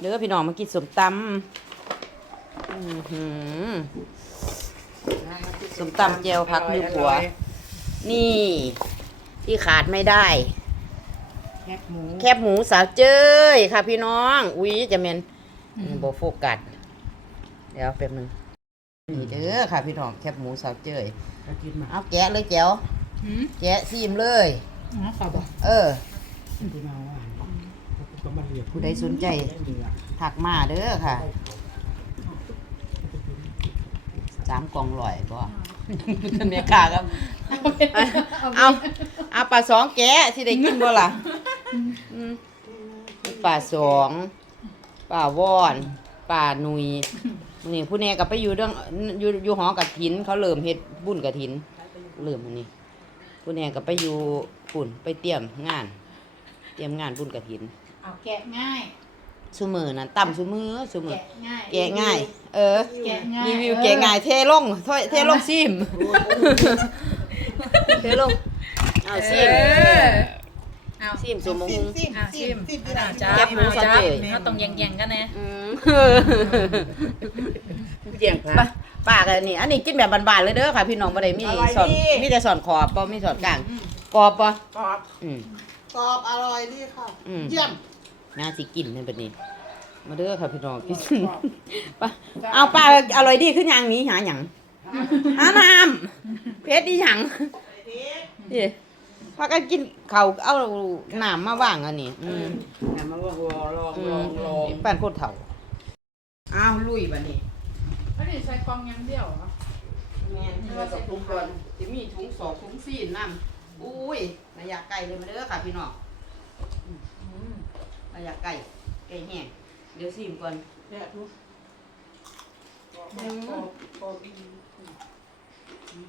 เด้อพี่น้องมากินสมตำอื้อหือสมตำเจียวผักมือผัว นี่ที่ขาดไม่ได้ แคบหมูแคบหมูสาวเจ้ยค่ะพี่น้อง อุ้ยจะเมนโบโฟกัสเดี๋ยวแป๊บนึงนี่เด้อค่ะพี่น้องแคบหมูสาวเจ้ยก็กินมาเอาแกะเลยแจ๋วหืมแกะซีมเลยอ๋อขอบอกเออ ผู้ใดสนใจถักมาเด้อค่ะสามกล่องลอยบ่เมียกาครับ เอาเอาปลาสองแกะที่ได้กินบ่ล่ะปลาสองปลาวอนปลาหนุยนี่ผู้แน่ก็ไปอยู่เรื่องอยู่อยู่หอกระถิน เขาเริ่มเฮ็ดบุญกระถินเริ่มอันนี้ผู้แน่ก็ไปอยู่ปุ่นไปเตรียมงาน เตรียมงานบุญกระถิน เอาแกะง่าย ซุมือนั่นต่ำซุมือซุมือแกะง่ายแกะง่าย เออ แกะง่ายรีวิวแกะง่ายเทลงถ้วยเทลงซิมเทลงเอาซิม เอาซิมสมมุงอะชิมอะจ้าแคบหมูซอสเจเราต้องแย่งๆกันนะอืมเจียงค่ะป้าป้ากันนี่ อันนี้กินแบบบานๆเลยเด้อค่ะ พี่น้องบ่ได้มีอร่อยสอนดีมีแต่สอนขอบบ่มีสอนกลางกรอบบ่กรอบอืม กรอบอร่อยดีค่ะ อืม เยี่ยม น่าสิกินในบัดนี้ มาเด้อค่ะพี่น้องกินป้าเอาป้าอร่อยดีขึ้นยังนี้หาหยังหาน้ำเพชรดีหยังเย่พากันกินเขาวเอาหนามมาว่างอันนี้อืมแต่มาว่าลองอืลอมงลองป้านโคตรเถ่าอ้าวลุยบัดนี้อันนี้ใส่กล่องยังเดียวเหรอแม่นที่ว่าใส่ถุงก่อนจะมีถุงสองถุงสี่น้ำอุ้ยระยะไก่เลยมาเด้อค่ะพี่น้องอืม ระยะไก่ไก่แห้งเดี๋ยวซิมก่อนเนี่ยดูอืม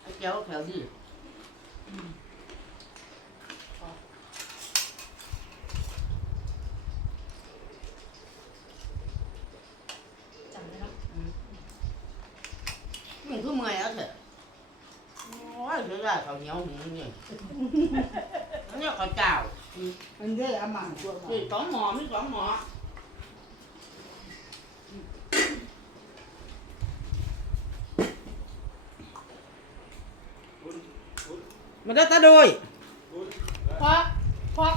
เอาแก้วแถวดี จำได้แล้ว มันคือเมื่อยแล้วเถอะโอ้ยเสียดายข้าวเหนียวหมูนี่อันนี้ข้าวเจ้า มันเยอะอาหม่างตัวมา นี่สองหมอมีสองหมอมาเด้อตาโดย เพราะเพราะ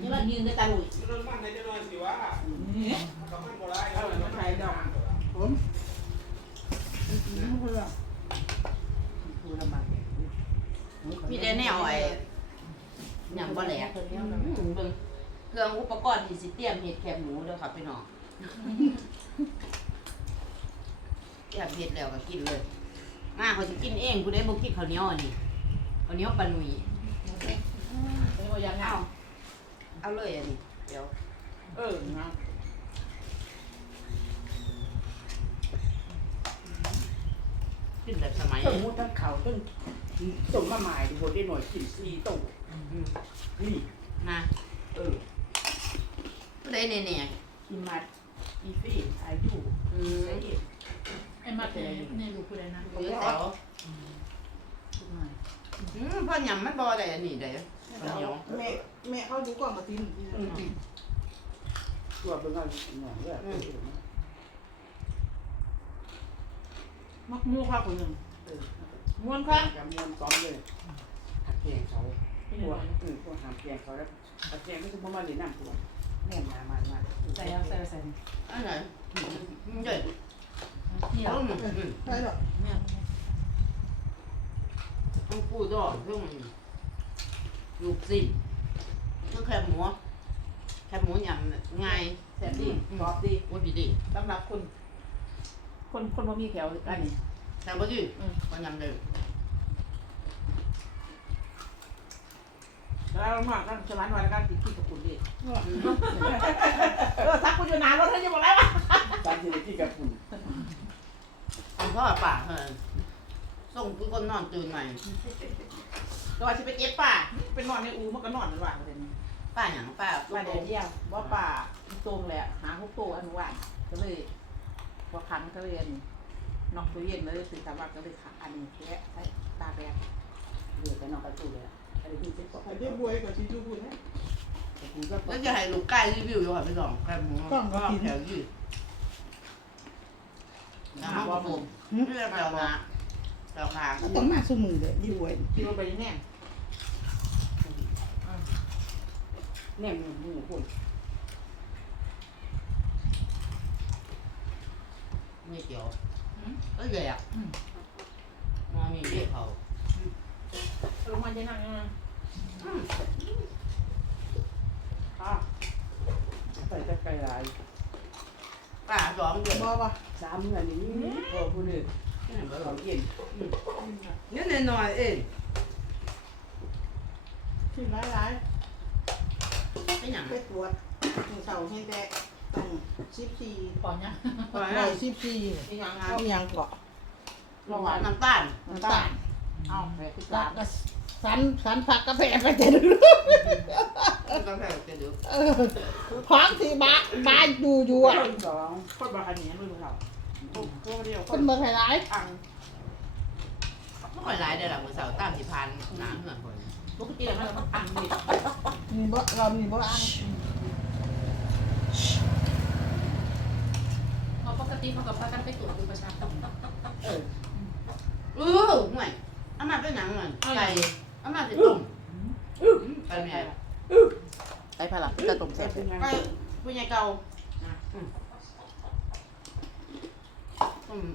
นี่เรายืนได้ตาโดย ไข่ดอกผมเพื่อ ดูน้ำมัน มี แต่แนวไอ้หยังบ่แหลกอืมเบิ่งเครื่องอุปกรณ์ที่สิเตรียมเฮ็ดแคบหมูเด้อครับพี่น้องเตรียมเฮ็ดแล้วก็กินเลย มาเขาสิกินเองผู้ใดบ่กินข้าวเหนียวอันนี้ข้าวเหนียวปลาหนุ่ยเป็นโอยังไงเอาเอาเลยอันนี้เดี๋ยวเออนะขึ้นแบบสมัยต้นมุดทั้งเขาต้น ต้นมะหมายดูบนได้หน่อยกินซีตู้อืมนี่นะเออผู้ใดเนี่ยเนี่ยกินมาอีฟี่อายุอืมใส่เอ็ดไอ้มาเตในรูผู้ใดนะเดี๋ยวแถวทุกหน่อยอืมพ่อหยำมันบ่ได้อันนี้ได้ข้าวเหนียวแม่แม่เขาดูก่อนมาทิ้งตัวเป็นอะไรเนี่ยเรื่องมักมูค่ะคนหนึ่งเออ ม้วนค่ะจำนวนซ้อมเลยหักแกงเขาตัวอือตัวหามแกงเขาแล้วหักแกงก็คือประมาณนี้น้ำตัวแน่นมามามาใส่เอาใส่ใส่อันไหนอืมเด็ดนี่อืเรามอืมใช่หรอเนี่ยต้องปูดอกต้องลูกสิ้นต้องแคบหมูแคบหมูหยำง่ายแซ่บดีกรอบดีโอ้ยพี่ดีสำหรับคนคนคนบ่มีแถวอันนี้ แต่บ่ดีพ่อหยำเลยแล้วมากกันสมานวันกันติดที่กับคุณดิเออทักคุณอยู่นานแล้วท่านยังบอกแล้วว่าตามที่ที่กับคุณคุณพ่อป่าเฮ้ยส่งคือคนนอนตื่นใหม่ก็ว่าจะไปเก็บป่าเป็นนอนในอูมันก็นอนมันว่างเลยป้าหยังป้าป่าเดียวเดียวว่าป่าตรงแหละหาพวกโตอันว่างก็เลยพอคันก็เลยน นอกตู้เย็นเลยถึงตาวักก็เลยขาอันนี้แค่ใช้ตาแบบเหลือแต่นอกประตูเลยอะไรที่จ็บปอดไอ้เด็กบวยกับที่ดูบุญนะแล้วจะให้ลูกไก่รีวิวอยู่ค่ะพี่สองแค่หมูก็แถวยืดน้ำมันผมไม่ได้แถวนะแถวทาต้องมาสู้มือเลยยี่บวยคิดว่าไปแน่แน่หมูหมูคนไม่เกี่ยว ก็เลยอะมองมีเรียกเขาลงมาจะนั่งยังไงอะใส่จะไก่ลายป้าสองเดือนบอกว่าสามเงินนี้โอ้ผู้นึงเขาเย็นนี่หน่อยเองที่ร้ายร้ายไม่หยังไปตรวจมือเสาให้แต กตั้งสิบสี่ก่อนเนี่ยปล่อยร้นะอยสิบสี่ไม่หยังเอายังเกาะระหว่างน้ำตาลน้ำตาลเอาแพ้ที่แล้สาวมก็สันสันผักกาแฟไปเต็มกาแฟจะดูเออของที่บ้าบ้านอยู่อยู่อะคนสองคนบาคันนี้ไม่รู้เขาคนเดียวคคนนเมืองไทยร้ายอังไม่ค่อยร้ายได้หรอกมือเสาตามสิพันน้ำเหมือนคนปกติเราต้องอันนิดมีบ่เรามีบ่อัง เพราะปก ติเขากับพากันไปตรวจดูประชาชนเออเออห่วยอามาเป็นหนังหน่อยไก่อามาสิต้มไปแม่ไอ้พลังจะต้มแซ่แซ่บบเป็นไงไปผู้ใหญ่เก่าอืม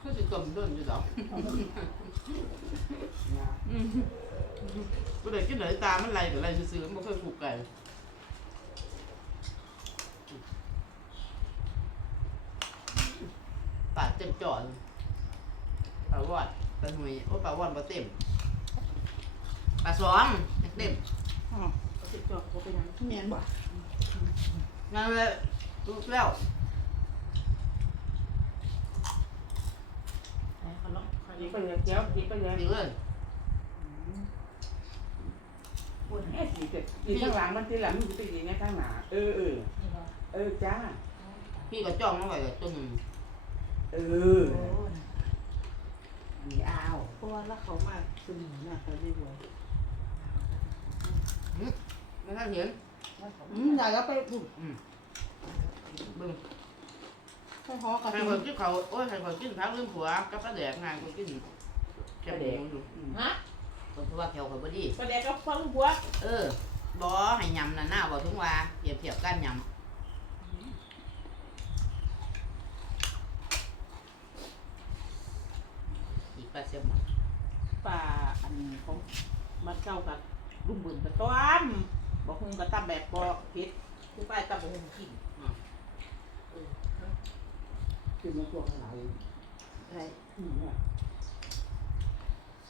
คือสิต้มด้นอยู่ดอกอืมกูเด็กกินเลยตามันไหลกับไหลซื้อๆมันเคยผูกไก่ ปาดเต็มจอดปลาวัดปลาหนุ่ยโอ้ปลาวัดปลาเต็มปลาสองเต็มอ๋อติดตัวเขาเป็นยังเมียนบ่นั่นเลยลูกแล้วเขาล็อกเขาดีล็อกไปเลยเจ้าดีไปเลยดีเลยปวดแห่สีเจ็ดดีข้างหลังมันที่หลังมันจะไปดีเนี่ยข้างหน้าเออเออนี่ก็เออจ้า พี่ก็จ้องมาไว้กับตัวหนึ่ง เออมีอ้าวเพราะว่าแล้วเขามาซึมนะเขาได้บวยไม่ทันเห็นอืมอยากจะไปบุญเบึ้งไปหอกระใครถิ่คนนกินเขาโอ้ยใครคนกินพักลืมผัวกับป้าแดกงานคนกินแค่หมูอยู่ฮะคนเพราะว่าแถวเขาบ่ดี ประเดี๋ยวก็ฟังหัว เออบ่ให้ยำน่ะหน้าบ่ถึงว่าเปรียบเทียบกันยำอีกปลาเสียม ป่าอันของ มันเก้ากับลุงบุญกับต้อมบอกคงกับตั้มแบบบ่พิษคือไปตั้มบอกคงกินคือมันพวกอะไรใช่อืมเนี่ย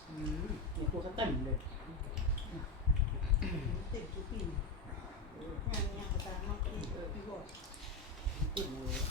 อืมเนี่ยพวกก็เต็มเลยเต็มทุกปีงานงานตามมากเออพี่บอกเต็มเลย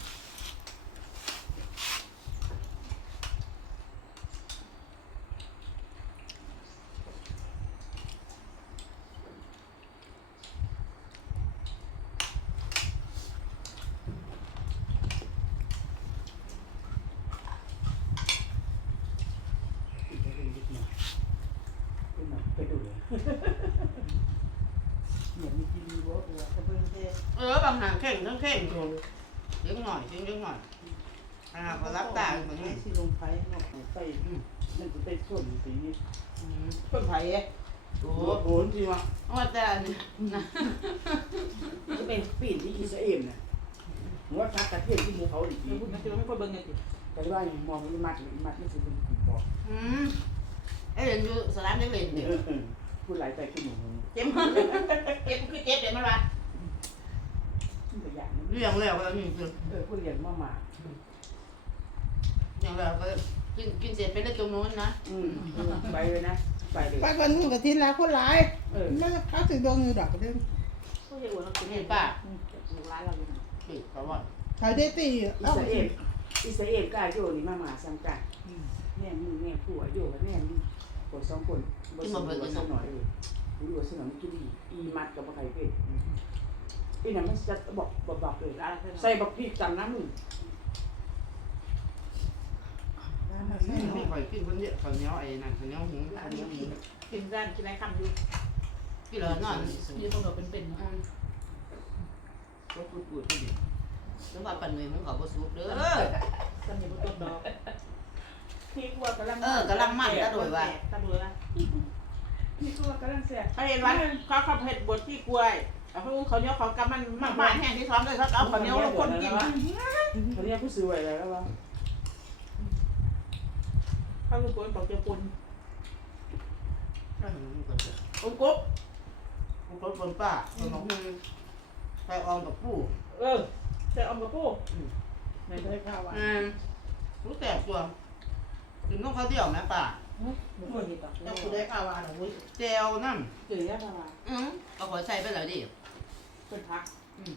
ไปดูเลยเหมือนมีทีวีวอล์กเลย กระเบื้องเท เออบางหางเข่งทั้งเข่งอยู่เลี้ยงหน่อยเลี้ยงเลี้ยงหน่อยอ่าพอรับตาเหมือนไม่นี้สิลงไผ่เนาะไปนั่นจะไปส่วนสีนี้อืมต้นไผ่เอ๊ะโอ้โอ้โหจริงวะว่าแต่อันนี้นะจะเป็นปีนที่อิสราเอลนะหัวซักกระเทียมที่มือเขาอีกทีแล้วคุณจะไม่ค่อยเบิ่งไงติแต่ว่ายังมองมันมัดมัดไม่สุดเป็นกลุ่มบอกอืมไอ้เรียนอยู่สนามเด็กเล่นเอเด็กอเออพูดหลายใจขึ้นหนูเจ็บเจ็บคือเจ็บเด็กมันว่าขึ้นตัวอย่าง เรื่องแล้วก็นี่คือเออพูดเรียนมากมาอย่างแล้วก็กินกินเสร็จไปเล่นตรงนู้นนะอืมไปเลยนะไปเลย ไปกันนู่นกับทีละคนหลายเออไม่เขาถึงดวงอยู่ดอกกระเด้งเขาจะอวดเราเป็นเห็นป่ะลูกร้านเราอยู่ปิดเขาว่าเขาได้ตีอิเอาสราเอลอิสราเอลกล้าโยนี่มามาสังกัดแม่มึงแม่ผัวโยกับแม่นี่คนสองคนบริสุทธิ์สหน่อยเลยรู้ว่าสนองกิดีอีมัดกับใครเป็น อีนั่นมันจะบอกบอกเลยใส่บักพริกจำน้ำมึงไม่ค่อยกินคนเดียวข้าวเหนียวไอ้นั่นข้าวเหนียวหุงข้าวเหนียวหมูกินด้านกินอะไรคำอยู่เพี่เรานอนยืนตรงเราเป็นๆเนาะอืมก็พูดพูดที่ดิถึงว่าปันเงินมันก็บ่สุกเด้อสนิทบ่ต้นดอกพี่กลัวกำลังเออกำลังมันกระโดดว่ะกระโดดว่ะพี่ก็กำลังแซ่บเขาเห็นว่าเขาเขาเห็ดบดที่กล้วย เขาเขาเนี้ยเขากำมันมากมายแห่งที่ซ้อมเลยเขาเอาเขาเนี้ยลงคนกินเขาเรียกผู้ซื้อไว้แล้วว่าเขาลูกคนบอกจะปนอืมมันก็เถอะองกบกูก็คนป้าคนบอกมึงไปออมกับปู่เออใส่อมกับปูไหนจะให้ข้าววะอืมรู้แต่ตัวถึงต้องเขาเดี่ยวนะป้าบ่เคยเห็ดอกเจ้าคุณได้ข้าววะหนูเจลนั่นเจอยาพาราอืมเอาขอใส่ไปแล้วดิ เป็นพักอืม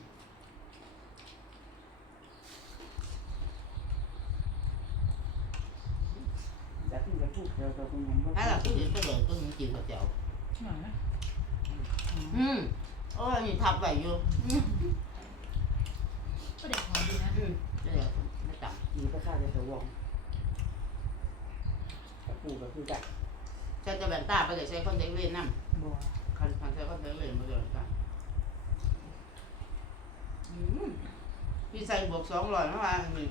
อยากที่จะพูดเราเราคงยังไม่ถ้าเราตู้เย็นไปเลยตู้นี้กินกับเจียวหน่อยนะอืมโอ้ยนี่ทับไว้อยู่อืมก็เด็กหอมดีนะอืมเดี๋ยวไม่ตับมีพระข้าจะสวองกับปู่ก็คือกันจะจะแบนตาไปเลยใช้คนเด็กเล่นนั่นบ่คันคันใช้คนเด็กเล่นมาเลยกันอืม พี่ใส่บวกสองร้อยเมื่อวานนี่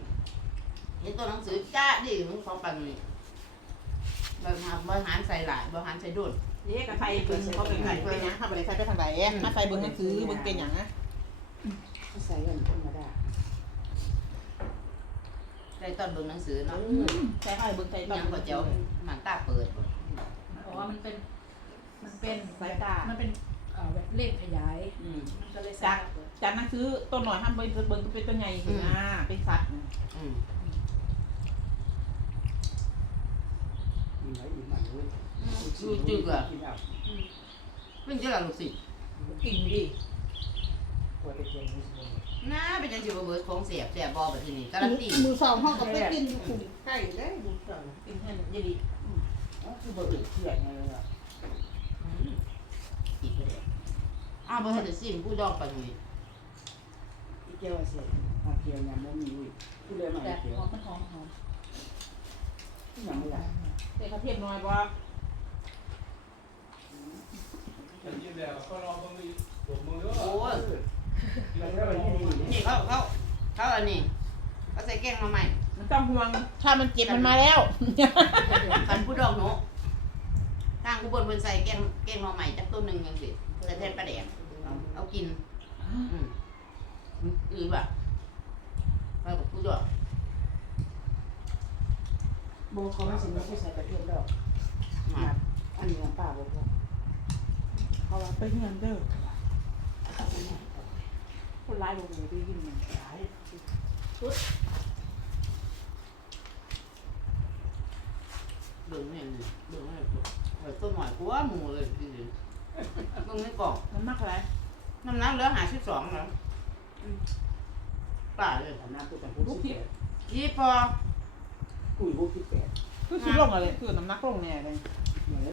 เห็นตัวหนังสือจ้าดิมึงของปันนี่บริหารบริหารใส่หลายบริหารใส่ดุนนี่กับไฟเบิ้งเขาเป็นไงเป็นยังถ้าไปใส่ไปทางไหนถ้าไฟเบิ้งหนังสือเบิ้งเป็นยังนะเขาใส่กันธรรมดาใส่ตอนเบิ่งหนังสือเนาะใส่ไฟเบิ้งใส่ตอนยังก็เจียวมันตาเปิดบ่เพราะว่ามันเป็น มันเป็นสายตา มันเป็นเอ่อแบบเลขขยาย อืมมันก็เลยจากจากหนังสือต้นหน่อยห้ามเบิ้งเบิ้งเป็นตัวใหญ่ขึ้นนะเป็นสัตว์อืมอีไหนอีมันเลยดูจึกอะกินเอาเป็นจังล่ะลูกศิษย์กิ่งดิปวดเจ็บมือสมองนะเป็นจังสิบ่เบิดของเสียบแซ่บบ่บัดทีนี้การันตีมือสองห้องกับไปกินอยู่กลุ่มใกล้ได้ดูก่อนกินแค่นี้ดีอ๋อคือบ่อึดเสียงไงเลยอะอืมอีกแล้วอ้าวบ่ทันได้ซิมผู้ดอกปานนี้อี เจ้าเสียมาเพียงยังบ่มีอุ้ยคือเลยมาแต่เพียงหอมมันหอมหอมยังไม่ได้แต่เขาเทียมน้อยบ่ฉันยินแล้วก็รอเบิ่งอีกปรบมือเด้อโอ้ยมันก็ไปที่เขาเขาเขาอันนี้เขาใส่แกงมาใหม่มันต้องห่วงถ้ามันเจ็บมันมาแล้วคันผู้ดอกหนูทางผู้บนเพิ่นใส่แกงแกงมาใหม่จักต้นหนึ่งจังซี่ใส่แทนปลาแดกเอาเอากินอืม อือแบบไปกับผู้ดอกโบเขาไม่สมมติผู้ใส่กระเทียมดอกมาอันนี้ป้าบอกว่าเขาว่าไปเงินเด้อคนร้ายลงเลยไปยิงมันหลายเบิ่งนี่เบิ่งนี่ไว้ต้นหน่อยกว่าหมู่เลยจริงๆเบิ่งในกล่องมันมากอะไรน้ำหนักเหลือ52แล้วอืม ป่าเลยฐานะตัวเป็นผู้สิบแปดยี่พอคุยผู้สิบแปด คือสิลงอะไรคือน้ำหนักลงแน่เลย